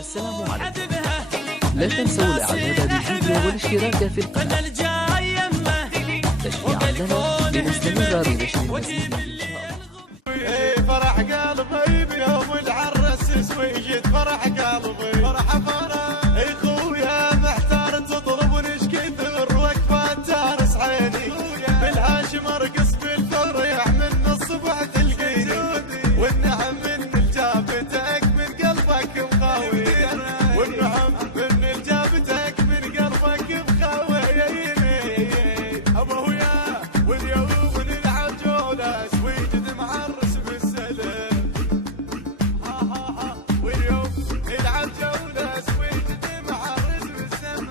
السلام عليكم. لا تنسوا الاعجاب بالفيديو والاشتراك في القناة تشجيعا لنا لنستمر بنشر المزيد ان شاء الله. فرح قلبي بيوم العرس سويجت فرح قلبي فرح اخويا محتار تطلبني ايش كثر وقفة تارس عيني بالهاشم ارقص بالفرح من الصبح تلقيني والنعم من جابتك من قلبك مخاوي والنعم من جابتك من قلبك مخاوي ابويا واليوم نلعب جولة سويجت معرس بالسلام واليوم نلعب جولة سويجت معرس بالسلام.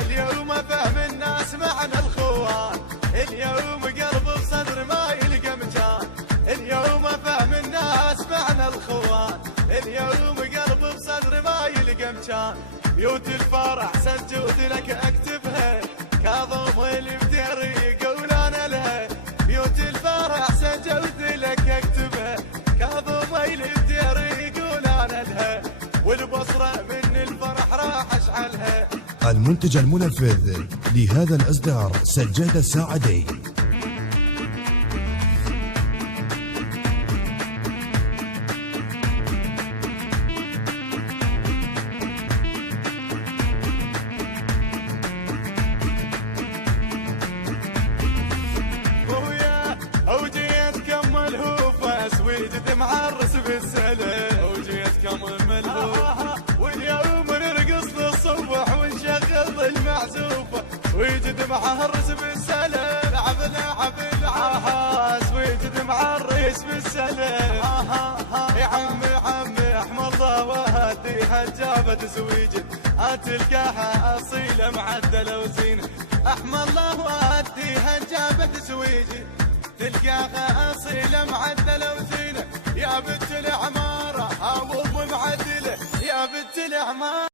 اليوم فهم الناس معنى الخوان اليوم قلب بصدر ما يلقى مكان اليوم فهم الناس معنى الخوان اليوم قلب بصدر ما يلقى مكان بيوت الفرح سجلت لك اكتبها كاظم البدير يقول انا لها بيوت الفرح سجلت لك اكتبها كاظم البدير يقول انا لها والبصره من الفرح راح اشعلها. المنتج المنفذ لهذا الإصدار سجادة الساعدين. وجيت كمل هوفة سويجت معرس بالسلام وجيت كمل هوفة واليوم نرقص للصبح ونشغل المعزوفة سويجت معرس بالسلام لعب سويجت معرس بالسلام يا عمي احمد الله وهديها جابت سويجت تلقاها اصيله معدله وزينه احمد الله وهديها جابت سويجت تلقاها اصيله معدله وزينه يا بنت العماره ابو معدله يا بنت العماره.